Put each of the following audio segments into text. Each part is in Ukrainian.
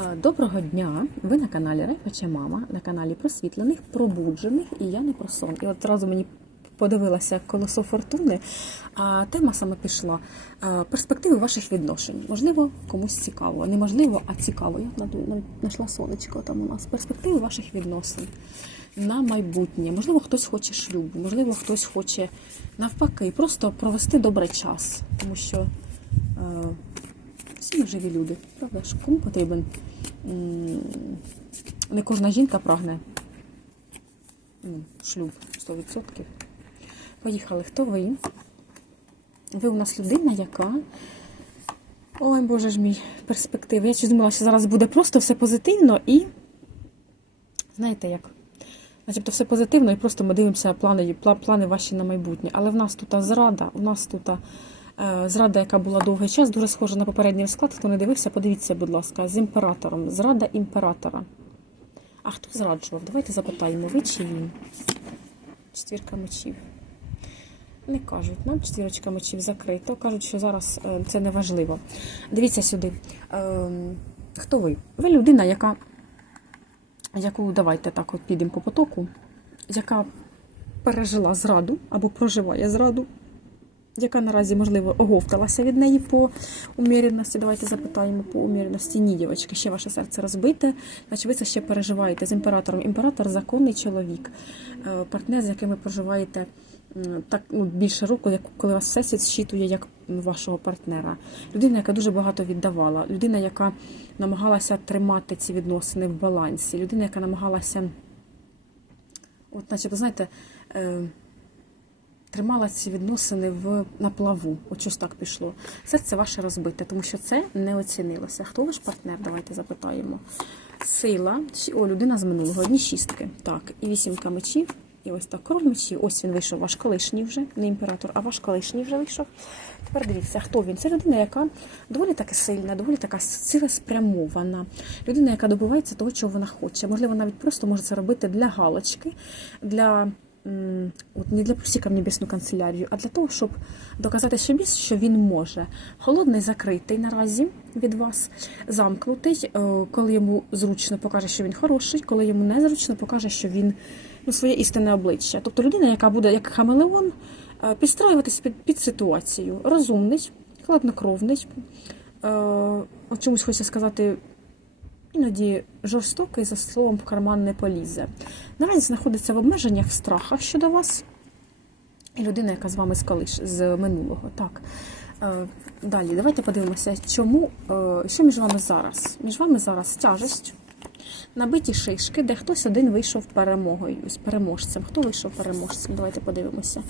Е, Доброго дня! Ви на каналі Райпача Мама, на каналі просвітлених, пробуджених і я не про сон. І от одразу мені подивилася колесо фортуни, а тема саме пішла е, перспективи ваших відношень. Можливо, комусь цікаво. Неможливо, а цікаво. Я знайшла сонечко там у нас. Перспективи ваших відносин на майбутнє. Можливо, хтось хоче шлюбу, можливо, хтось хоче навпаки, просто провести добрий час, тому що. Всі ми живі люди, правда ж? Кому потрібен? Не кожна жінка прагне шлюб 100%. Поїхали. Хто ви? Ви у нас людина, яка. Ой, Боже ж мій, перспективи. Я щось думала, що зараз буде просто все позитивно і. Знаєте як? Начебто все позитивно, і просто ми дивимося плани, плани ваші на майбутнє. Але в нас тут зрада, у нас тут зрада, яка була довгий час, дуже схожа на попередній розклад. Хто не дивився, подивіться, будь ласка, з імператором. Зрада імператора. А хто зраджував? Давайте запитаємо, ви чи він? Четвірка мечів. Не кажуть, нам четвірочка мечів закрито. Кажуть, що зараз е, це не важливо. Дивіться сюди. Ем, Хто ви? Ви людина, яка яку давайте так от підемо по потоку, яка пережила зраду або проживає зраду, яка наразі, можливо, оговталася від неї по уміряності. Давайте запитаємо по уміряності. Ні, дівчатки, ще ваше серце розбите, значить ви це ще переживаєте з імператором. Імператор законний чоловік, е, партнер, з яким ви проживаєте. Так ну, більше року, як коли вас всесвіт зчитує як вашого партнера. Людина, яка дуже багато віддавала, людина, яка намагалася тримати ці відносини в балансі, людина, яка намагалася, от, начебто, знаєте, е, тримала ці відносини в, на плаву. От щось так пішло. Серце ваше розбите, тому що це не оцінилося. Хто ваш партнер? Давайте запитаємо. Сила, о, людина з минулого, одні шістки. Так, і вісімка мечів. І ось так, король мечів. Ось він вийшов, ваш колишній вже, не імператор, а ваш колишній вже вийшов. Тепер дивіться, хто він? Це людина, яка доволі таки сильна, доволі така цілеспрямована. Людина, яка добивається того, чого вона хоче. Можливо, навіть просто може це робити для галочки, для. От не для пусіка в небесну канцелярію, а для того, щоб доказати собі, що він може. Холодний, закритий наразі від вас, замкнутий, е, коли йому зручно покаже, що він хороший, коли йому незручно покаже, що він ну, своє істинне обличчя. Тобто людина, яка буде як хамелеон, е, підстраюватись під, під ситуацію. Розумний, хладнокровний. Е, чомусь хочеться сказати, іноді жорстокий за словом в карман не полізе. Наразі знаходиться в обмеженнях, в страхах щодо вас. І людина, яка з вами з колиш з минулого. Так. Е, Далі, давайте подивимося, чому, е, що між вами зараз? Між вами зараз тяжесть, набиті шишки, де хтось один вийшов перемогою, з переможцем. Хто вийшов переможцем? Давайте подивимося.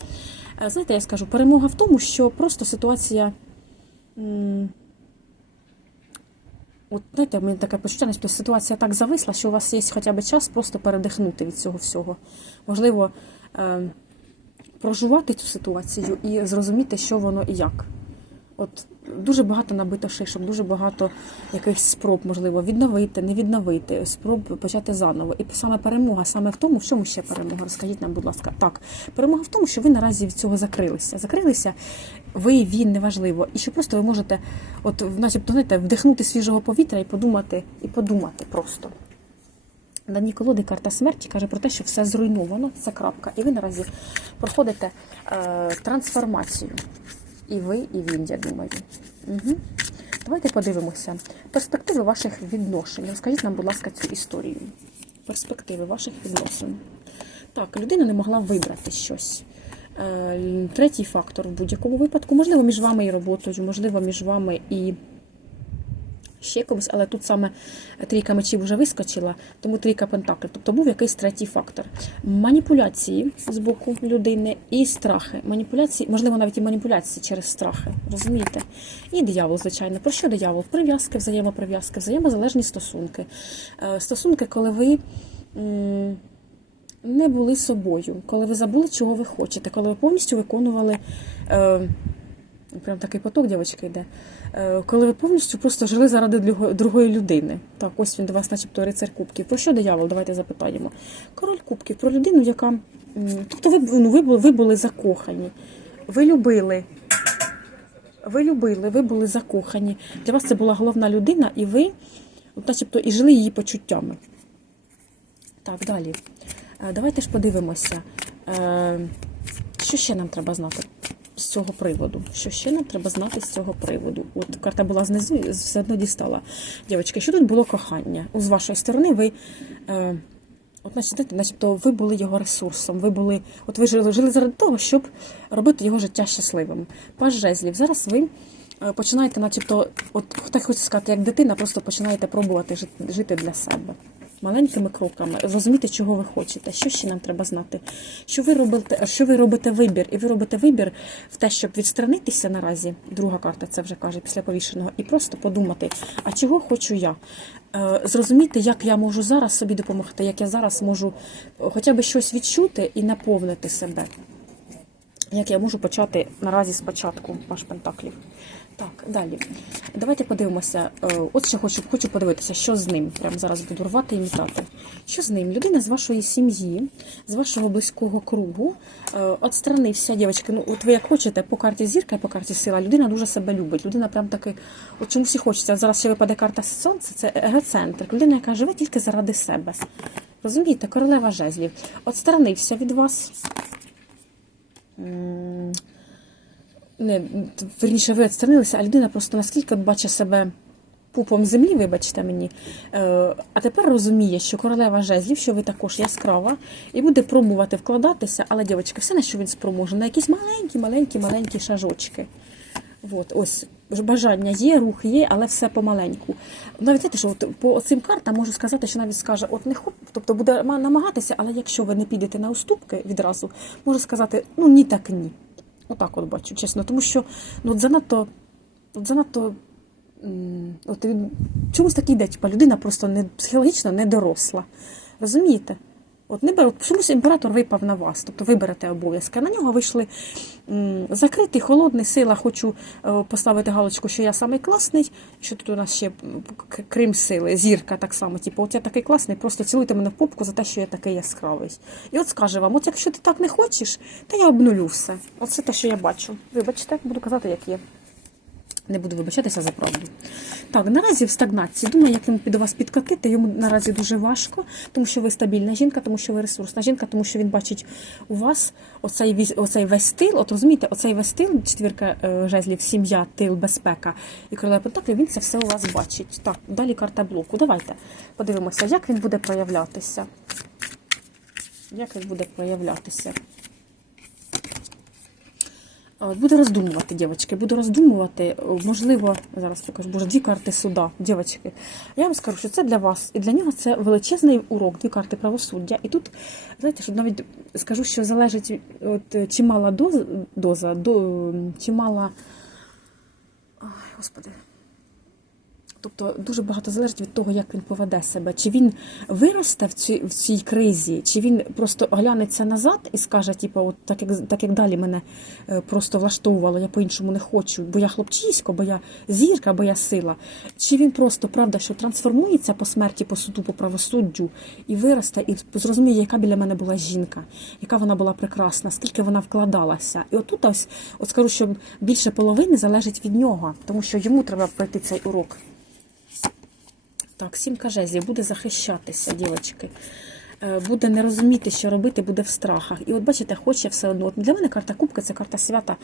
Е, Знаєте, я скажу, перемога в тому, що просто ситуація. От знаєте, в мене таке почуття, що ситуація так зависла, що у вас є хоча б час просто передихнути від цього всього. Можливо, е, прожувати цю ситуацію і зрозуміти, що воно і як. От дуже багато набито шишок, дуже багато якихось спроб, можливо, відновити, не відновити, спроб почати заново. І саме перемога, саме в тому, в чому ще перемога? Розкажіть нам, будь ласка. Так, перемога в тому, що ви наразі від цього закрилися. Закрилися, ви, він, неважливо. І що просто ви можете, от, начебто, знаєте, вдихнути свіжого повітря і подумати, і подумати просто. На дні колоди карта смерті каже про те, що все зруйновано, це крапка. І ви наразі проходите е, трансформацію. І ви, і він, я думаю. Угу. Давайте подивимося. Перспективи ваших відношень. Розкажіть нам, будь ласка, цю історію. Перспективи ваших відносин. Так, людина не могла вибрати щось. Е, Третій фактор в будь-якому випадку. Можливо, між вами і роботою, можливо, між вами і ще комусь, але тут саме трійка мечів вже вискочила, тому трійка пентаклів. Тобто був якийсь третій фактор. Маніпуляції з боку людини і страхи. Маніпуляції, можливо, навіть і маніпуляції через страхи. Розумієте? І диявол, звичайно. Про що диявол? Прив'язки, взаємоприв'язки, взаємозалежні стосунки. Е, Стосунки, коли ви. Не були собою, коли ви забули, чого ви хочете, коли ви повністю виконували е, Прям такий поток, дівчатка, йде. Е, Коли ви повністю просто жили заради другої людини. Так, ось він до вас, начебто, рицар кубків. Про що диявол? Давайте запитаємо. Король кубків про людину, яка. Тобто ви, ну, ви, ви були закохані, ви любили. Ви любили, ви були закохані. Для вас це була головна людина, і ви начебто і жили її почуттями. Так, далі. Е, Давайте ж подивимося, е, що ще нам треба знати цього приводу. Що ще нам треба знати з цього приводу? От карта була знизу, і все одно дістала. Дівчатки, що тут було кохання? З вашої сторони, ви. Е, От, значить, начебто ви були його ресурсом. Ви були, от ви жили, жили заради того, щоб робити його життя щасливим. Паж жезлів. Зараз ви е, починаєте, начебто, от так хочу сказати, як дитина, просто починаєте пробувати жити для себе. Маленькими кроками, розуміти, чого ви хочете, що ще нам треба знати. Що ви робите, що ви робите вибір, і ви робите вибір в те, щоб відстранитися наразі. Друга карта це вже каже після повішеного, і просто подумати, а чого хочу я? Е, Зрозуміти, як я можу зараз собі допомогти, як я зараз можу е, хоча б щось відчути і наповнити себе. Як я можу почати наразі спочатку ваш пентаклів. Так, далі. Давайте подивимося. Е, От ще хочу, хочу подивитися, що з ним. Прямо зараз буду рвати і мітати. Що з ним? Людина з вашої сім'ї, з вашого близького кругу. Е, Отстранився, дівчатки. Ну, от ви як хочете, по карті зірка і по карті сила. Людина дуже себе любить. Людина прям таки, от чому всі хочеться. Зараз ще випаде карта сонце, це егоцентрик. Людина, яка живе тільки заради себе. Розумієте, королева жезлів. Отстранився від вас. Не, верніше, ви відсторонилися, а людина просто наскільки бачить себе пупом землі, вибачте мені, е, а тепер розуміє, що королева жезлів, що ви також яскрава, і буде пробувати вкладатися, але, дівчатки, все, на що він спроможе, на якісь маленькі, маленькі, маленькі шажочки. От, ось бажання є, рух є, але все помаленьку. Навіть знаєте, що от по цим картам можу сказати, що навіть скаже, от не хоп, тобто буде намагатися, але якщо ви не підете на уступки відразу, може сказати, ну ні, так ні. Отак от бачу, чесно. Тому що ну, занадто, от занадто от, чомусь так йде, типа, людина просто не, психологічно не доросла. Розумієте? От не бере, от чомусь імператор випав на вас, тобто ви берете обов'язки. На нього вийшли закритий, холодний сила. Хочу е, поставити галочку, що я самий класний. Що тут у нас ще крім сили, зірка так само. Типу, от я такий класний, просто цілуйте мене в попку за те, що я такий яскравий. І от скаже вам: от якщо ти так не хочеш, то я обнулю все. Оце те, що я бачу. Вибачте, буду казати, як є. Не буду вибачатися за правду. Так, наразі в стагнації. Думаю, як йому до вас підкатити. Йому наразі дуже важко, тому що ви стабільна жінка, тому що ви ресурсна жінка, тому що він бачить у вас оцей, оцей весь стил. От розумієте, оцей весь стил, четвірка е, жезлів, сім'я, тил, безпека і королева Пентаклів, він це все у вас бачить. Так, далі карта блоку. Давайте подивимося, як він буде проявлятися. Як він буде проявлятися? Буду роздумувати, дівчатки, буду роздумувати. Можливо, зараз покажу, боже, дві карти суда, дівчатки. Я вам скажу, що це для вас, і для нього це величезний урок, дві карти правосуддя. І тут, знаєте, що навіть скажу, що залежить от, чимала доза, доза до, чимала. Ой, господи. Тобто дуже багато залежить від того, як він поведе себе. Чи він виросте в цій, в цій кризі, чи він просто оглянеться назад і скаже, типу, от так як так як далі мене е, просто влаштовувало, я по-іншому не хочу, бо я хлопчисько, бо я зірка, бо я сила. Чи він просто правда, що трансформується по смерті, по суду, по правосуддю і виросте, і зрозуміє, яка біля мене була жінка, яка вона була прекрасна, скільки вона вкладалася. І отут ось, от скажу, що більше половини залежить від нього, тому що йому треба пройти цей урок. Так, сімка жезлів буде захищатися, дівчатки. Е, Буде не розуміти, що робити, буде в страхах. І от бачите, хоче все одно. От для мене карта Кубка це карта свята.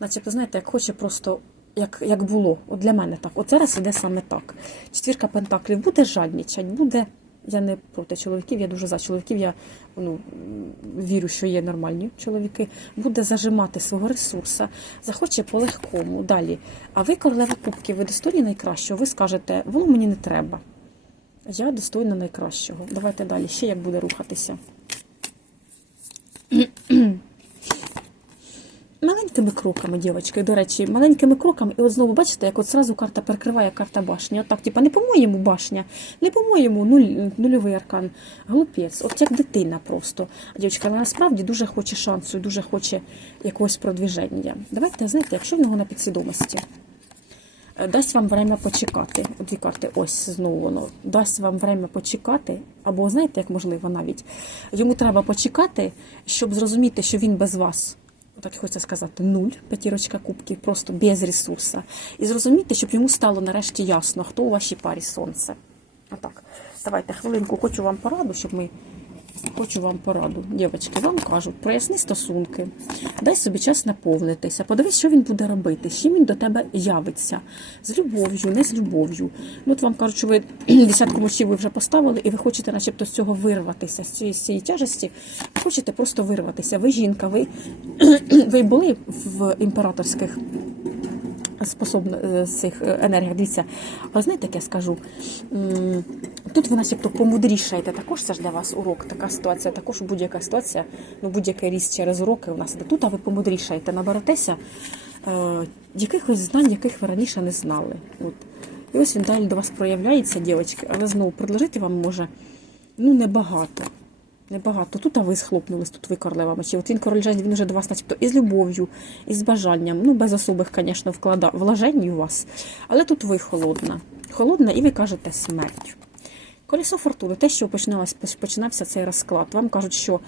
Начебто, знаєте, як хоче просто, як, як було. От для мене так. От зараз іде саме так. Четвірка пентаклів буде жаднічать, буде. Я не проти чоловіків, я дуже за чоловіків. Я ну, вірю, що є нормальні чоловіки. Буде зажимати свого ресурса, захоче по легкому. Далі. А ви, королева кубків, ви достойні найкращого, ви скажете, воно мені не треба. Я достойна найкращого. Давайте далі. Ще як буде рухатися. Маленькими кроками, дівчатки, до речі, маленькими кроками, і от знову бачите, як от зразу карта перекриває карта башні. От так, типа, не по-моєму башня, не по-моєму нуль, нульовий аркан. Глупець, от як дитина просто. Дівчатка, вона насправді дуже хоче шансу, дуже хоче якогось продвіження. Давайте, знаєте, якщо в нього на підсвідомості. Е, Дасть вам время почекати. Дві карти, ось знову воно. Дасть вам время почекати, або знаєте, як можливо навіть. Йому треба почекати, щоб зрозуміти, що він без вас. Так хочеться сказати, нуль, п'ятірочка кубків, просто без ресурсу. І зрозуміти, щоб йому стало нарешті ясно, хто у вашій парі сонце. Давайте хвилинку, хочу вам пораду, щоб ми. Хочу вам пораду. Дівчатки, вам кажуть, проясни стосунки, дай собі час наповнитися, подивись, що він буде робити, з чим він до тебе явиться. З любов'ю, не з любов'ю. Ну, от вам кажуть, що ви десятку мочів ви вже поставили, і ви хочете, начебто, з цього вирватися, з цієї, з цієї тяжесті. Хочете просто вирватися. Ви жінка, ви, ви були в імператорських способно е, цих е, енергіях. Дивіться, а знаєте, як я скажу? Тут ви начебто помудрішаєте. Також це ж для вас урок, така ситуація, також будь-яка ситуація, ну будь-який ріст через уроки у нас іде тут, а ви помудрішаєте, наберетеся е, якихось знань, яких ви раніше не знали. От. І ось він далі до вас проявляється, дівчатки, але знову предложити вам може ну небагато. Небагато. Тут а ви схлопнулись, тут ви королева мечі. От він король жезлів, він вже до вас, начебто, із любов'ю, із бажанням. Ну, без особих, звісно, вклада... вложень у вас. Але тут ви холодна. Холодна, і ви кажете смерть. Колесо фортуни, те, що починався цей розклад. Вам кажуть, що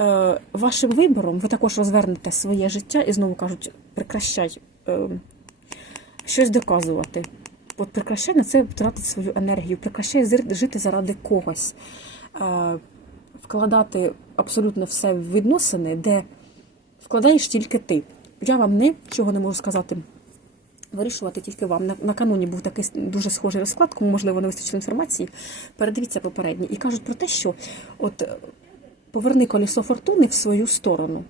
е, вашим вибором ви також розвернете своє життя і знову кажуть, прекращай е, щось доказувати. От прекращай на це втратити свою енергію, прекращай жити заради когось, е, вкладати абсолютно все в відносини, де вкладаєш тільки ти. Я вам нічого не можу сказати. Вирішувати тільки вам. На, накануні був такий дуже схожий розклад, кому можливо не вистачило інформації. Передивіться попередній. І кажуть про те, що от поверни колесо фортуни в свою сторону.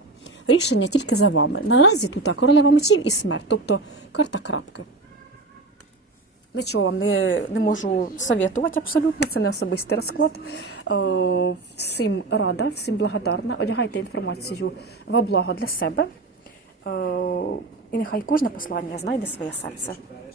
Рішення тільки за вами. Наразі тут королева мечів і смерть, тобто карта крапки. Нічого вам не, не можу совєтувати абсолютно, це не особистий розклад. Е, всім рада, всім благодарна. Одягайте інформацію во благо для себе. Е, і нехай кожне послання знайде своє серце.